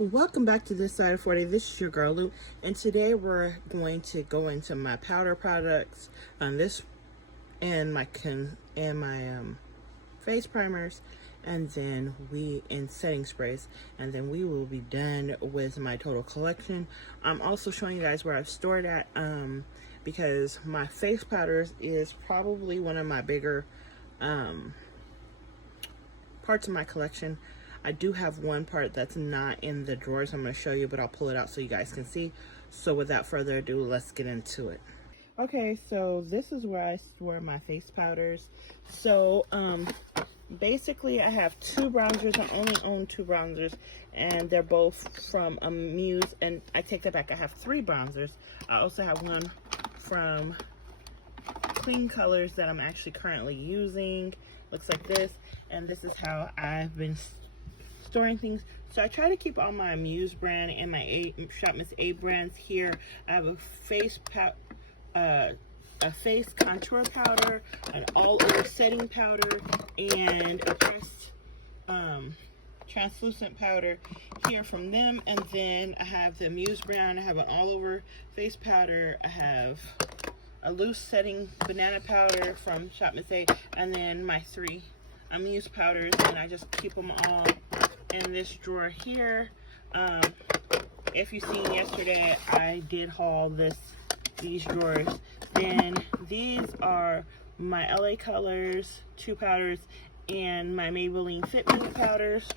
Welcome back to This Side of 40. This is your girl Lou, and today we're going to go into my powder products on this and my face primers, and then setting sprays, and then we will be done with my total collection. I'm also showing you guys where I've stored at because my face powders is probably one of my bigger parts of my collection. I do have one part that's not in the drawers I'm going to show you, but I'll pull it out so you guys can see. So without further ado, let's get into it. Okay, so this is where I store my face powders. So basically I have two bronzers. I only own two bronzers, and they're both from Muse. And I take that back, I have three bronzers. I also have one from Clean Colors that I'm actually currently using. Looks like this, and this is how I've been storing things. So I try to keep all my Muse brand and my Shop Miss A brands here. I have a face contour powder, an all over setting powder, and a pressed translucent powder here from them. And then I have the Muse brand. I have an all over face powder. I have a loose setting banana powder from Shop Miss A, and then my three Muse powders, and I just keep them all in this drawer here. If you seen yesterday, I did haul these drawers. Then these are my LA Colors 2 powders and my Maybelline Fit Me powders.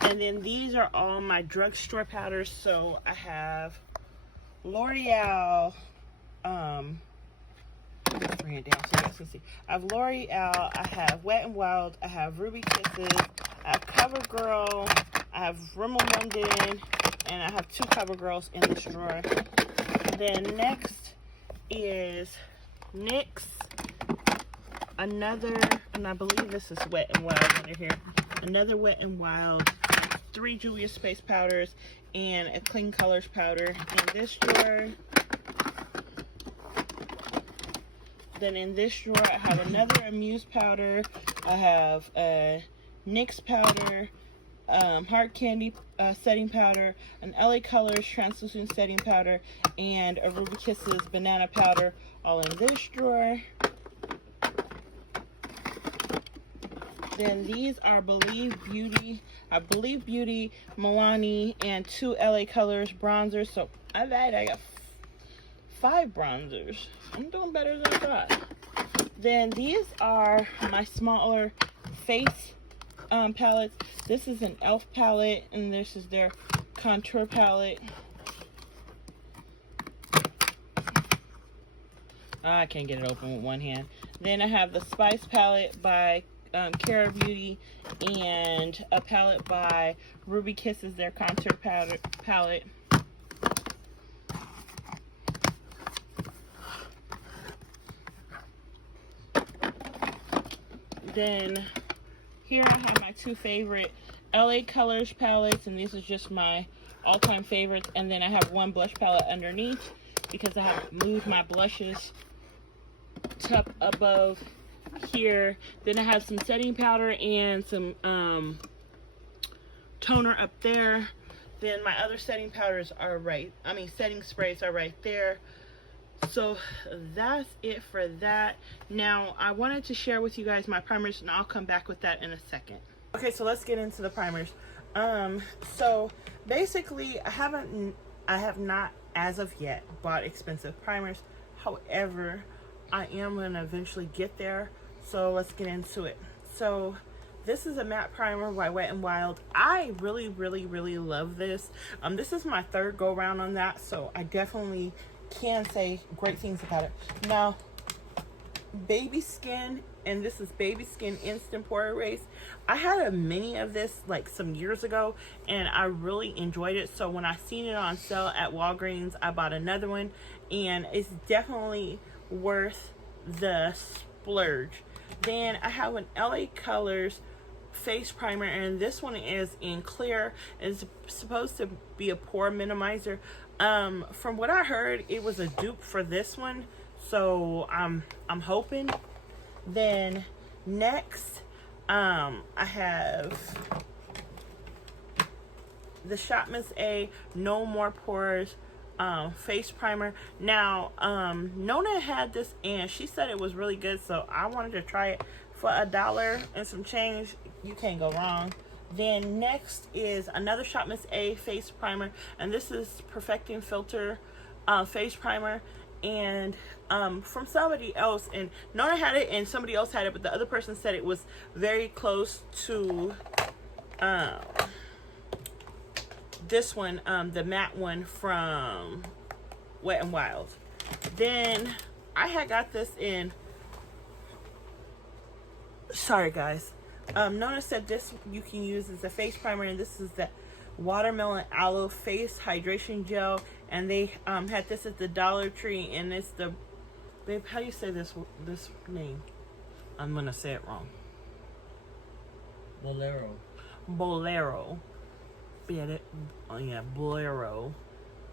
And then these are all my drugstore powders. So I have L'Oreal, bring it down so you guys can see. I have L'Oreal, I have Wet n Wild, I have Ruby Kisses, I have CoverGirl, I have Rimmel London, and I have two CoverGirls in this drawer. Then next is NYX, another, and I believe this is Wet n Wild under here, another Wet n Wild, 3 Juvia's Space powders, and a Clean Colors powder in this drawer. Then in this drawer, I have another Muse powder. I have a NYX powder, Hard Candy setting powder, an LA Colors translucent setting powder, and a Ruby Kisses banana powder, all in this drawer. Then these are Believe Beauty, Milani, and 2 LA Colors bronzers. So I got 5 bronzers. I'm doing better than I thought. Then these are my smaller face palettes. This is an e.l.f. palette, and this is their contour palette. I can't get it open with one hand. Then I have the Spice palette by Cara Beauty, and a palette by Ruby Kisses, their contour palette. Then here I have my 2 favorite LA Colors palettes, and this is just my all-time favorites. And then I have 1 blush palette underneath because I have moved my blushes up above here. Then I have some setting powder and some toner up there. Then my other setting powders are setting sprays are right there. So that's it for that. Now I wanted to share with you guys my primers, and I'll come back with that in a second. Okay, so let's get into the primers. So basically I have not as of yet bought expensive primers. However, I am going to eventually get there. So let's get into it. So this is a matte primer by Wet n Wild. I really love this. This is my 3rd go round on that, so I definitely can say great things about it. Now, Baby Skin, and this is Baby Skin Instant Pore Erase. I had a mini of this like some years ago, and I really enjoyed it. So when I seen it on sale at Walgreens, I bought another one, and it's definitely worth the splurge. Then I have an LA Colors face primer, and this one is in clear. It's supposed to be a pore minimizer. From what I heard, it was a dupe for this one, so I'm hoping. Then next, I have the Shop Miss A No More Pores face primer. Now Nona had this and she said it was really good, so I wanted to try it. For $1 and some change, you can't go wrong. Then next is another Shop Miss A face primer, and this is Perfecting Filter face primer, and from somebody else, and Nona had it and somebody else had it, but the other person said it was very close to this one, the matte one from Wet n Wild. Then I had got this in, sorry guys, Nona said this you can use as a face primer, and this is the Watermelon Aloe Face Hydration Gel, and they had this at the Dollar Tree, and it's the, babe, how do you say this name? I'm gonna say it wrong. Bolero. Get it? Oh yeah, Bolero.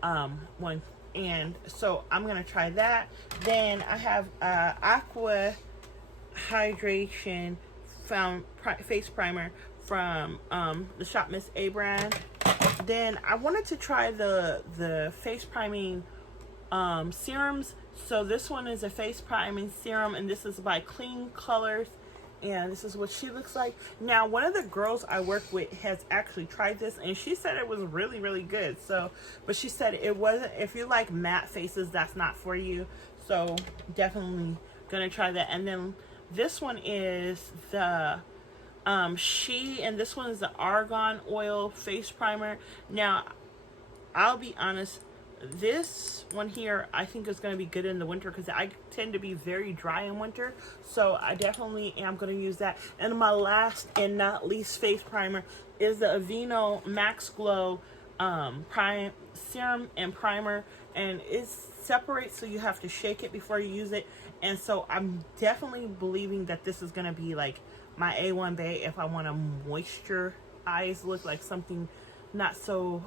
One, and so I'm gonna try that. Then I have Aqua Hydration face primer from the Shop Miss A brand. Then I wanted to try the face priming serums. So this one is a face priming serum, and this is by Clean Colors, and this is what she looks like. Now, one of the girls I work with has actually tried this, and she said it was really, really good. So, but she said it wasn't, if you like matte faces, that's not for you. So definitely gonna try that. And then this one is the and this one is the Argan Oil face primer. Now, I'll be honest, this one here I think is going to be good in the winter because I tend to be very dry in winter, so I definitely am going to use that. And my last and not least face primer is the Aveeno Max Glow serum and primer, and it separates, so you have to shake it before you use it. And so I'm definitely believing that this is going to be like my A1 Bay if I want a moisture eyes look, like something not so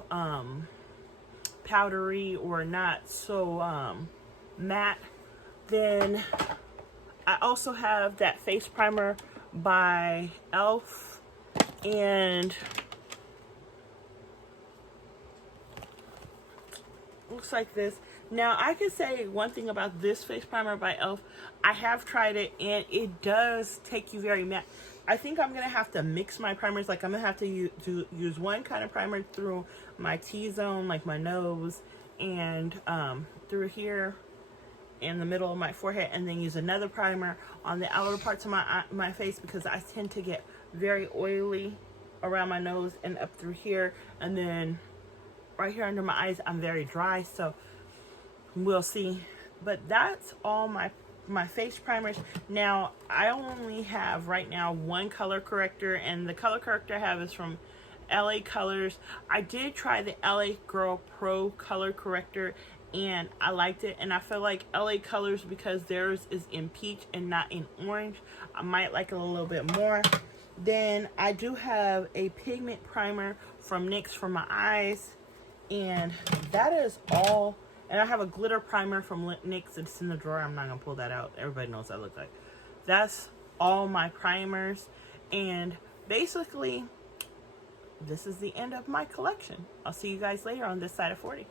powdery or not so matte. Then I also have that face primer by e.l.f. and looks like this. Now, I can say one thing about this face primer by e.l.f. I have tried it, and it does take you very matte. I think I'm going to have to mix my primers. Like, I'm going to have to use one kind of primer through my T-zone, like my nose, and through here in the middle of my forehead, and then use another primer on the outer parts of my face, because I tend to get very oily around my nose and up through here, and then right here under my eyes I'm very dry. So we'll see. But that's all my face primers. Now, I only have right now one color corrector, and the color corrector I have is from LA Colors. I did try the LA Girl Pro color corrector, and I liked it, and I feel like LA Colors, because theirs is in peach and not in orange, I might like it a little bit more. Then I do have a pigment primer from NYX for my eyes, and that is all. And I have a glitter primer from NYX. It's in the drawer. I'm not going to pull that out. Everybody knows what I look like. That's all my primers. And basically, this is the end of my collection. I'll see you guys later on this side of 40.